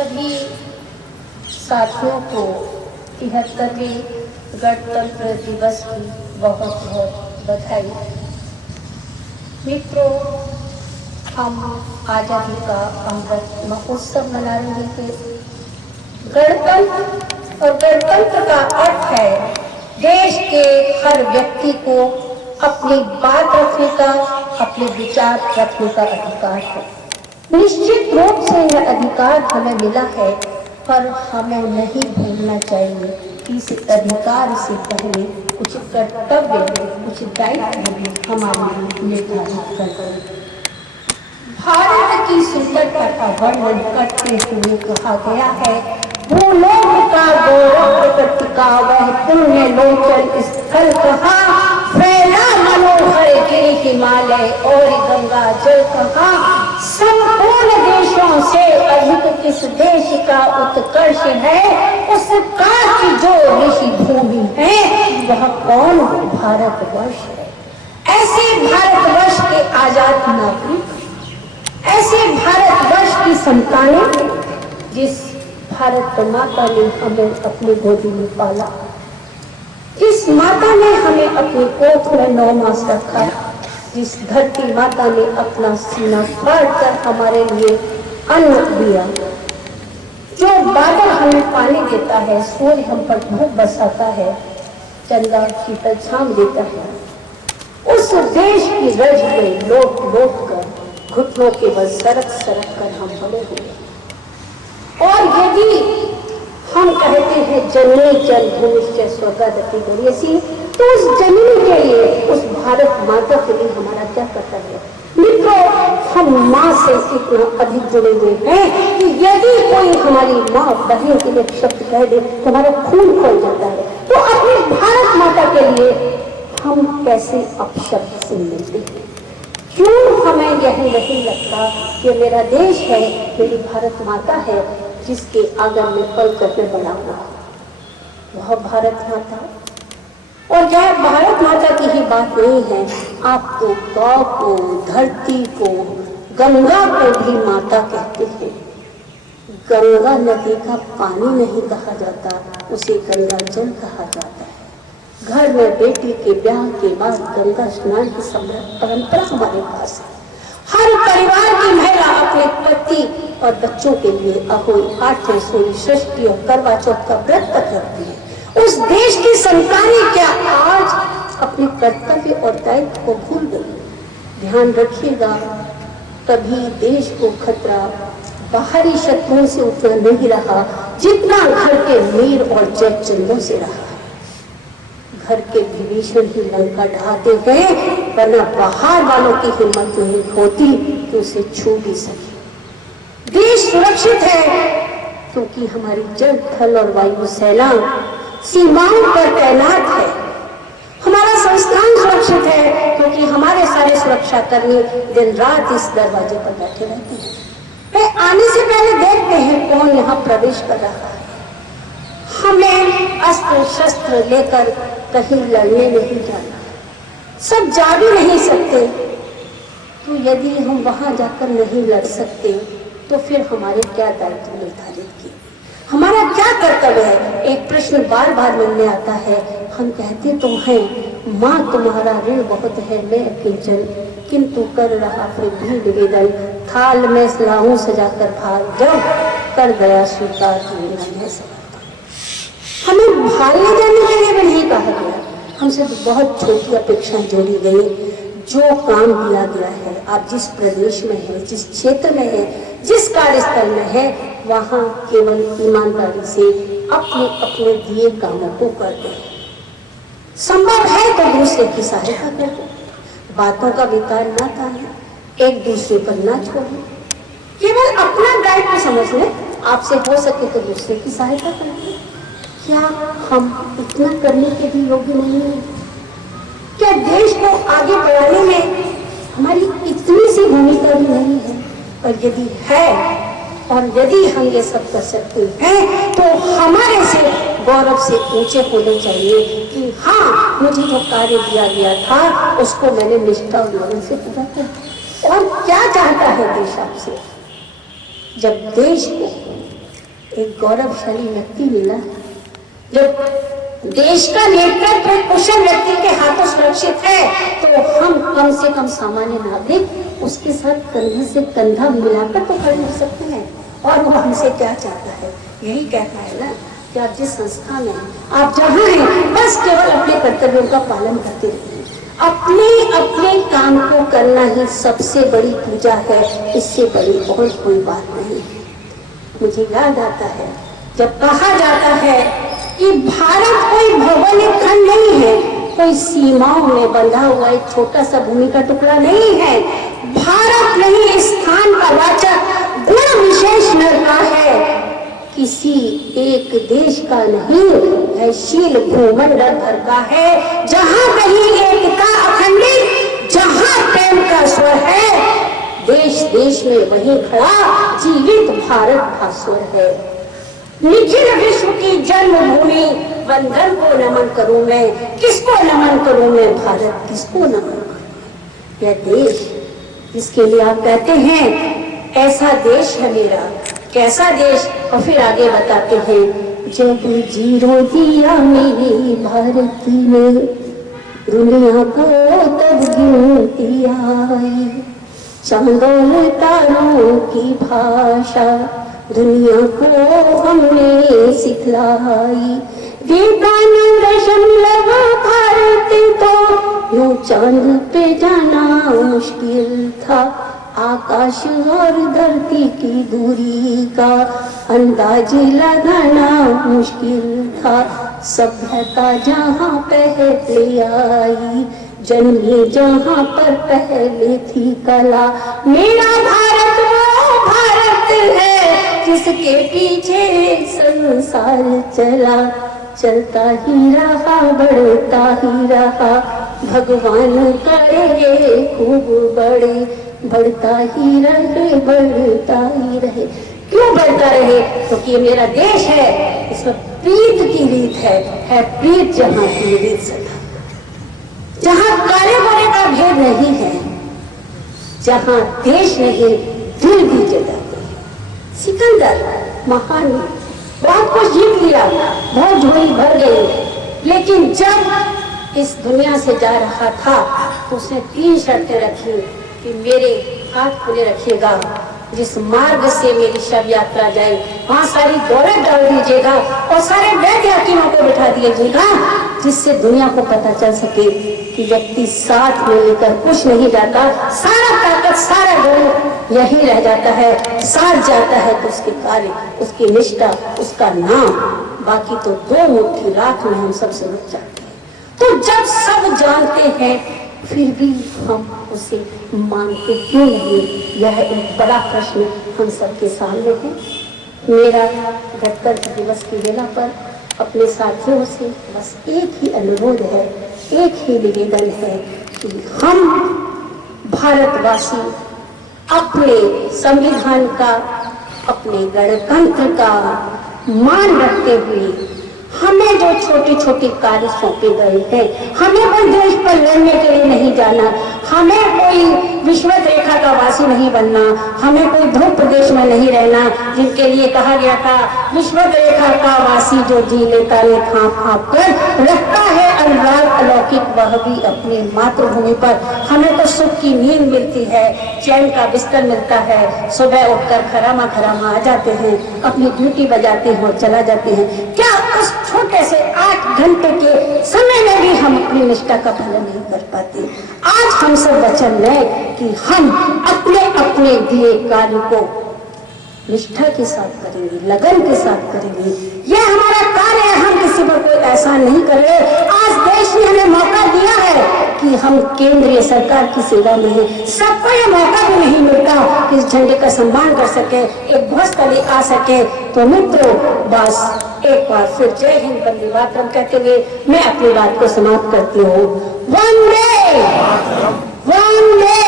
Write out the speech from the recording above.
सभी साथियों को 73वें गणतंत्र दिवस की बहुत बहुत बधाई। मित्रों, हम आज़ादी का अमृत महोत्सव मना रहे थे। गणतंत्र और गणतंत्र का अर्थ है देश के हर व्यक्ति को अपनी बात रखने का, अपने विचार रखने का अधिकार है। निश्चित रूप से यह अधिकार हमें मिला है, पर हमें नहीं भूलना चाहिए कि इस अधिकार से पहले कुछ कर्तव्य, कुछ दायित्व भी हमारे निर्धारित करते हैं। भारत की सुंदरता का वर्णन करते हुए कहा गया है, भूलोक का गौरव प्रतीका वह पुण्य लोचन स्थल कहा, फैला मनोहर गिरि हिमालय और गंगा जल कहा, संपूर्ण देशों से अधिक किस देश का उत्कर्ष है, उसका की जो ऋषि भूमि है वह कौन भारतवर्ष है। ऐसे भारतवर्ष के आजाद नागरिक, ऐसे भारतवर्ष की संतानें, जिस भारत माता ने हमें अपनी गोदी में पाला, जिस माता ने हमें अपनी कोख में 9 मास रखा, जिस धरती माता ने अपना सीना फाड़ कर हमारे लिए अन्न दिया, जो बादल हमें पानी देता है, सूर्य हम पर धूप बरसाता है, चंद्रमा शीतल छांव देता है, उस देश की रज में लोट लोट कर घुटनों के बल सरक सरक कर हम बने हुए। और यदि हम कहते हैं जननी जन्मभूमि स्वर्गदपि गरीयसी, तो उस जननी के लिए, उस भारत माता के लिए हमारा क्या कर्तव्य है। मित्रों, हम माँ से इतना अधिक जुड़े हुए हैं कि यदि कोई हमारी माँ बहन के लिए शब्द कह दे तो हमारा खून खोल जाता है। तो अपनी भारत माता के लिए हम कैसे अपशब्द सुन लेते हैं। क्यों हमें यह नहीं लगता कि मेरा देश है, मेरी भारत माता है, जिसके आंगन में पल करके बड़ा हुआ वह भारत माता। और यह भारत माता की ही बात नहीं है, आपको गांव को, धरती को, गंगा को भी माता कहते हैं। गंगा नदी का पानी नहीं कहा जाता, उसे गंगा जल कहा जाता है। घर में बेटी के ब्याह के बाद गंगा स्नान की परंपरा हमारे पास है। हर परिवार की महिला अपने पति और बच्चों के लिए अहोई, आठवीं, सोई, षष्ठी और करवा चौथ का व्रत करती है। उस देश की संतानें क्या आज अपने कर्तव्य और दायित्व को भूल गई। ध्यान रखिएगा, कभी देश को खतरा बाहरी शत्रुओं से उतना नहीं रहा जितना घर के मीर और जयचंदों से रहा। घर के विभीषण ही लंका ढाते हैं, वरना बाहर वालों की हिम्मत नहीं होती कि उसे छू भी सके। देश सुरक्षित है क्योंकि हमारी जल, थल और वायु सेना सीमाओं पर तैनात है। हमारा संस्थान सुरक्षित है क्योंकि हमारे सारे सुरक्षा कर्मी दिन रात इस दरवाजे पर बैठे रहते हैं। वे आने से पहले देखते हैं कौन यहाँ प्रवेश कर रहा है। हमें अस्त्र शस्त्र लेकर कहीं लड़ने नहीं जाना, सब जा भी नहीं सकते। तो यदि हम वहां जाकर नहीं लड़ सकते तो फिर हमारे क्या दायित्व निर्धारित किए, हमारा क्या कर्तव्य है। एक प्रश्न बार बार मन में आता है। हम कहते तो हैं, माँ तुम्हारा ऋण बहुत है मैं किंचन, किंतु कर रहा फिर भी निवेदन, थाल में सलाहूं सजाकर भाग जब कर गया स्वीकार हमें भागने जाने के लिए भी नहीं कहा गया। हमसे तो बहुत छोटी अपेक्षाएं जोड़ी गई। जो काम दिया गया है, आप जिस प्रदेश में है, जिस क्षेत्र में है, जिस कार्यस्थल में है, वहां केवल ईमानदारी से अपने अपने दिए कामों को कर दो। संभव है तो दूसरे की सहायता कर दो, बातों का विकार ना टालें, एक दूसरे पर ना छोड़ें, केवल अपना दायित्व समझ लें। आपसे हो सके तो दूसरे की सहायता करें। क्या हम इतना करने के भी योग्य नहीं है? क्या देश को आगे बढ़ाने में हमारी इतनी सी भूमिका भी नहीं है? और यदि है, और यदि हम ये सब कर सकते हैं, तो हमारे से गौरव से ऊंचे होने चाहिए कि हाँ, मुझे जो कार्य दिया गया था उसको मैंने निष्ठा और लगन से पूरा किया। और क्या चाहता है देश आपसे? जब देश को एक गौरवशाली व्यक्ति मिला। जब देश का नेतृत्व एक कुशल व्यक्ति के हाथों सुरक्षित है तो हम कम से कम सामान्य नागरिक उसके साथ कंधे से कंधा मिलाकर तो खड़े हो सकते हैं। और वो हमसे क्या चाहता है? यही कहता है ना कि आप जिस संस्था में आप जहाँ हैं बस केवल अपने कर्तव्यों का पालन करते रहिए। अपने अपने काम को करना ही सबसे बड़ी पूजा है, इससे बड़ी और कोई बात नहीं है। मुझे याद आता है जब कहा जाता है कि भारत कोई भौगोलिक खंड नहीं है, कोई सीमाओं में बंधा हुआ एक छोटा सा भूमि का टुकड़ा नहीं है। भारत नहीं, इस स्थान का वाचक गुण विशेष लड़का है, किसी एक देश का नहीं है, शील भूमंडल भर का है। जहां कहीं एकता अखंडित, जहां प्रेम का स्वर है, देश देश में वहीं खड़ा जीवित भारत का स्वर है। निखिल विश्व की जन्मभूमि वंदन को नमन करूं मैं, किसको नमन करूं मैं भारत, किसको नमन करूं? यह देश जिसके लिए आप कहते हैं ऐसा देश है मेरा, कैसा देश? और फिर आगे बताते हैं, जब जीरो दिया मेरी भारत ने दुनिया को तब गिनती आई, चांदों तारों की भाषा दुनिया को हमने सिखलाई, विज्ञान दशमलव भारत तो यूं चांद पे जाना मुश्किल था, आकाश और धरती की दूरी का अंदाज लगाना मुश्किल था, सभ्यता जहाँ पहले आई जन्मी जहाँ पर पहले थी कला, मेरा भारत वो भारत है जिसके पीछे संसार चला, चलता ही रहा बढ़ता ही रहा, भगवान करे खूब बड़े, बढ़ता ही रहे बढ़ता ही रहे। क्यों बढ़ता रहे? क्योंकि तो मेरा देश है, इसमें प्रीत की रीत है प्रीत जहाँ की रीत सदा, जहाँ काले गोरे का भेद नहीं है, जहाँ देश नहीं दिल भी जता है। सिकंदर महान बहुत कुछ जीत लिया, बहुत झोली भर गई, लेकिन जब इस दुनिया से जा रहा था तो उसने 3 शर्तें रखी कि मेरे हाथ खुले रखिएगा, जिस मार्ग से मेरी शव यात्रा जाए वहां सारी दौलत डाल दीजिएगा और सारे वैद्य हकीमों को बिठा दीजिएगा, जिससे दुनिया को पता चल सके कि व्यक्ति साथ में लेकर कुछ नहीं जाता, सारा ताकत सारा गुण यही रह जाता है, साथ जाता है तो उसके कार्य, उसकी निष्ठा, उसका नाम, बाकी तो 2 मुट्ठी राख में हम सब से रुक जाते हैं। तो जब सब जानते हैं फिर भी हम उसे मानते क्यों नहीं? यह एक बड़ा प्रश्न हम सबके सामने है। मेरा गणतंत्र दिवस की वेला पर अपने साथियों से बस एक ही अनुरोध है, एक ही निवेदन है कि हम भारतवासी अपने संविधान का, अपने गणतंत्र का मान रखते हुए हमें जो छोटे छोटे कार्य सौंपे गए हैं, हमें कोई देश पर लड़ने के लिए नहीं जाना, हमें कोई विश्वत रेखा का वासी नहीं बनना, हमें कोई ध्रुव प्रदेश में नहीं रहना, जिनके लिए कहा गया था विश्वत रेखा का वासी जो जी लेता है हाँफ हाँफ कर रखता है अनुराग अलौकिक, वह भी अपनी मातृभूमि पर। हमें तो सुख की नींद मिलती है, चैन का बिस्तर मिलता है, सुबह उठकर खरामा खरामा आ जाते हैं, अपनी ड्यूटी बजाते हैं और चला जाते हैं। क्या उस छोटे से 8 घंटे के समय में भी हम अपनी निष्ठा का पालन नहीं कर पाते? आज हम सब वचन लें कि हम अपने अपने दिए कार्य को निष्ठा के साथ करेंगे, लगन के साथ करेंगे। यह हमारा कार्य है, हम किसी पर कोई एहसान नहीं कर रहे। आज देश ने हमें मौका दिया है कि हम केंद्रीय सरकार की सेवा में हैं। सबको यह मौका भी नहीं मिलता कि इस झंडे का सम्मान कर सके, एक ध्वज तले आ सके। तो मित्रों, बस एक बार फिर जय हिंद वंदे मातरम कहते हुए मैं अपनी बात को समाप्त करती हूँ। वंदे वंदे